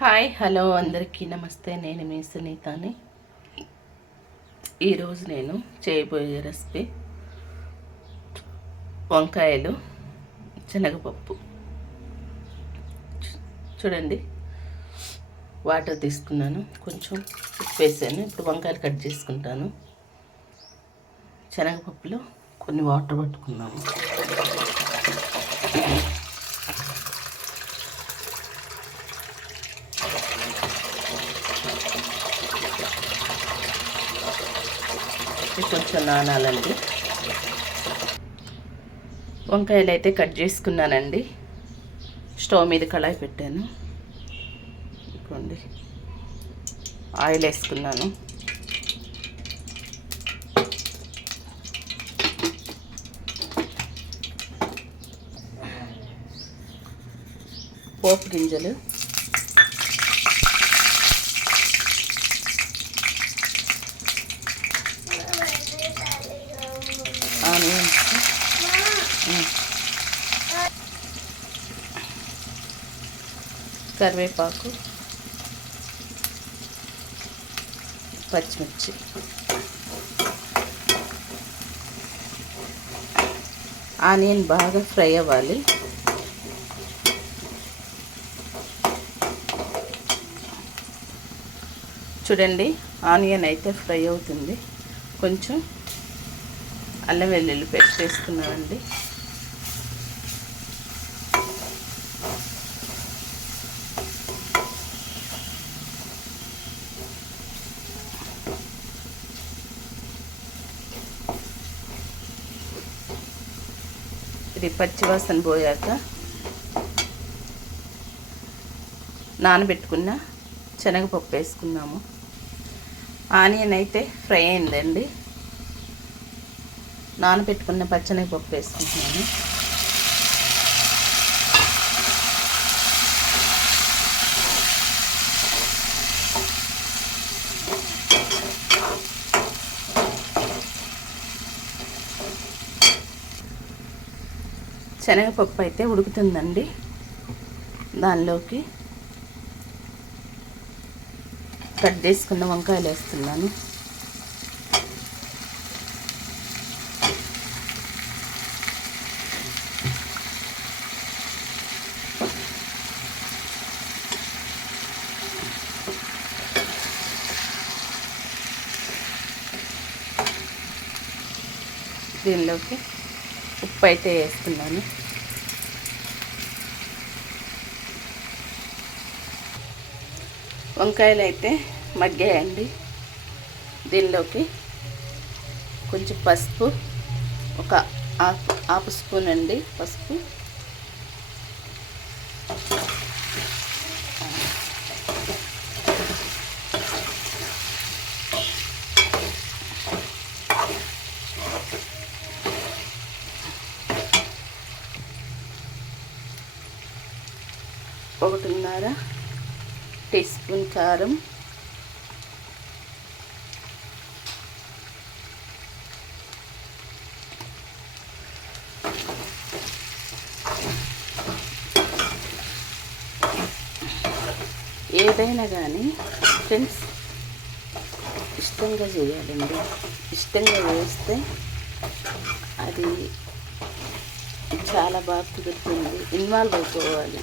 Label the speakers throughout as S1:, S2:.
S1: Hi hello అందరికీ నమస్తే. నేను మీ సునీతాని. ఈరోజు నేను చేయబోయే రెసిపీ వంకాయలు శనగపప్పు. చూ- చూడండి. వాటర్ తీసుకున్నాను. కొంచెం ఉప్పు వేసాను. ఇప్పుడు వంకాయలు కట్ చేసుకుంటాను. శనగపప్పులో కొన్ని వాటర్ పట్టుకున్నాము ఇది కొంచెం నానాలండి. వంకాయలు అయితే కట్ చేసుకున్నానండి. స్టవ్ మీద కళాయి పెట్టాను. ఇదిగోండి. ఆయిల్ వేసుకున్నాను. పోపు గింజలు. కరివేపాకు పచ్చిమిర్చి. ఆనియన్ బాగా ఫ్రై అవ్వాలి. చూడండి ఆనియన్ అయితే ఫ్రై అవుతుంది. కొంచెం అల్లం వెల్లుల్లి పేస్ట్ వేసుకున్నానండి. ఇది పచ్చివాసన పోయాక నానబెట్టుకున్న శనగపప్పు వేసుకున్నాము ఆనియన్ అయితే ఫ్రై అయిందండి. నానబెట్టుకున్న పచ్చనగపప్పు వేసుకుంటున్నాను. శనగపప్పు అయితే ఉడుకుతుందండి. దానిలోకి కట్ చేసుకున్న వంకాయలు వేస్తున్నాను. దీనిలోకి ఉప్పు అయితే వేస్తున్నాను వంకాయలు అయితే మగ్గాయండి. దీనిలోకి కొంచెం పసుపు ఒక హాఫ్ హాఫ్ స్పూన్ అండి పసుపు. ఒకటిన్నర టీ స్పూన్ కారం. ఏదైనా కానీ ఫ్రెండ్స్ ఇష్టంగా చేయాలండి. ఇష్టంగా చేస్తే అది చాలా బాగా కుదురుతుంది. ఇన్వాల్వ్ అయిపోవాలి.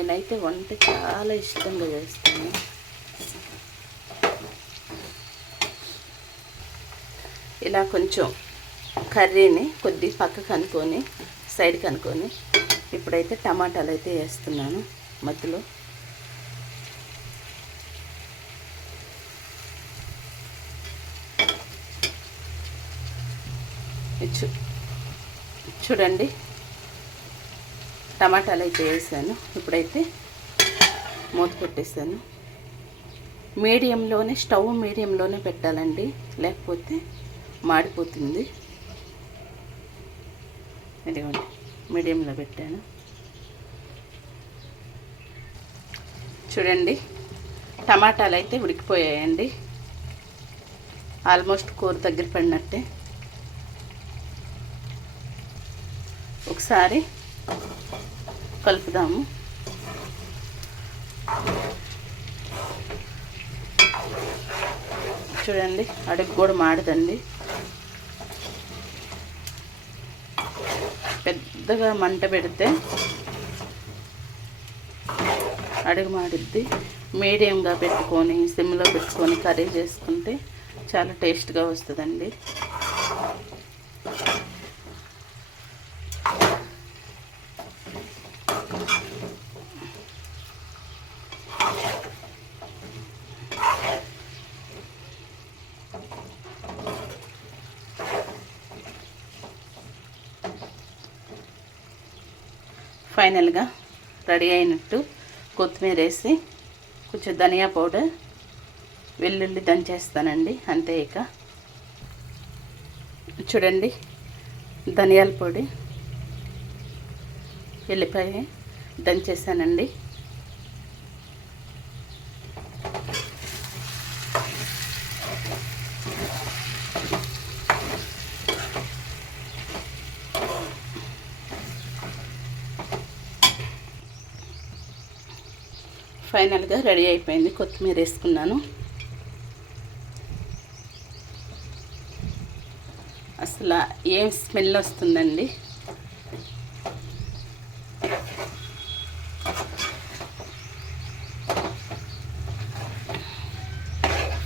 S1: నేనైతే వంట చాలా ఇష్టంగా చేస్తాను. ఇలా కొంచెం కర్రీని కొద్ది పక్కకు అనుకొని సైడ్కి అనుకొని ఇప్పుడైతే టమాటాలు అయితే వేస్తున్నాను మధ్యలో. చూ చూడండి. టమాటాలు అయితే వేసాను. ఇప్పుడైతే మూత పెట్టేసాను. మీడియంలోనే స్టవ్ మీడియంలోనే పెట్టాలండి. లేకపోతే మాడిపోతుంది. ఇదిగోండి మీడియంలో పెట్టాను. చూడండి టమాటాలు అయితే ఉడికిపోయాయండి. ఆల్మోస్ట్ కూర దగ్గర పడినట్టే. ఒకసారి కలుపుదాము. చూడండి అడుగు కూడా మాడదండి. పెద్దగా మంట పెడితే అడుగు మాడిద్ది. మీడియంగా పెట్టుకొని సిమ్లో పెట్టుకొని కర్రీ చేసుకుంటే చాలా టేస్ట్గా వస్తుందండి. ఫైనల్గా రెడీ అయినట్టు కొత్తిమీర వేసి కొంచెం ధనియా పౌడర్ వెల్లుల్లి దంచేస్తానండి అంతే ఇక. చూడండి ధనియాల పొడి ఎల్లిపాయ దంచేసానండి. ఫైనల్గా రెడీ అయిపోయింది కొత్తిమీర వేసుకున్నాను. అసలు ఏం స్మెల్ వస్తుందండి?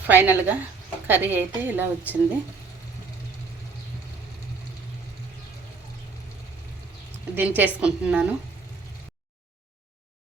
S1: ఫైనల్గా కర్రీ అయితే ఇలా వచ్చింది. దించేసుకుంటున్నాను